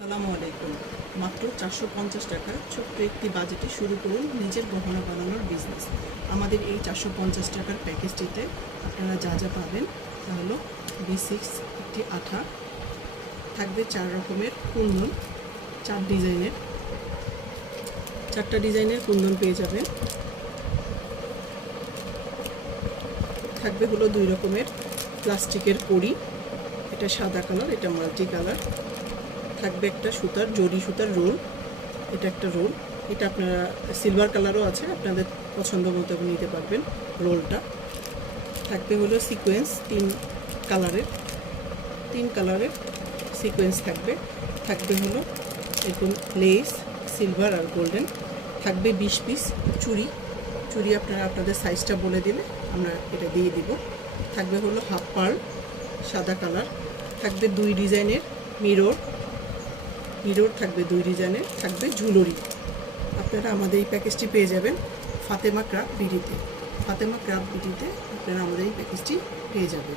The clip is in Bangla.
আসসালামু আলাইকুম। মাত্র 450 টাকা ছোট্ট একটি বাজেটে শুরু করুন নিজের গহনা বানানোর বিজনেস। আমাদের এই 450 টাকার প্যাকেজটিতে আপনারা যা যা পাবেন তা হলো B6 একটি আঠা, থাকবে 4 রকমের কুন্দন, 4টা ডিজাইনের কুন্দন পেয়ে যাবেন। থাকবে হলো 2 রকমের প্লাস্টিকের কড়ি, এটা সাদা কালার, এটা মাল্টি কালার। থাকবে একটা জরি সুতার রোল, এটা একটা রোল, এটা আপনারা সিলভার কালারও আছে, আপনাদের পছন্দ মতো নিতে পারবেন রোলটা। থাকবে হলো সিকোয়েন্স, 3 কালারের সিকোয়েন্স থাকবে হলো এরকম লেস, সিলভার আর গোল্ডেন। থাকবে 20 পিস চুড়ি আপনারা আপনাদের সাইজটা বলে দিলে আমরা এটা দিয়ে দিব। থাকবে হলো হাফ পার্ল সাদা কালার। থাকবে 2 ডিজাইনের মিরর থাকবে 2 ডিজাইনের। থাকবে জুয়েলারি। আপনারা আমাদের এই প্যাকেজটি পেয়ে যাবেন ফাতেমা ক্রাফট বিডিতে। আপনারা আমাদের এই প্যাকেজটি পেয়ে যাবেন।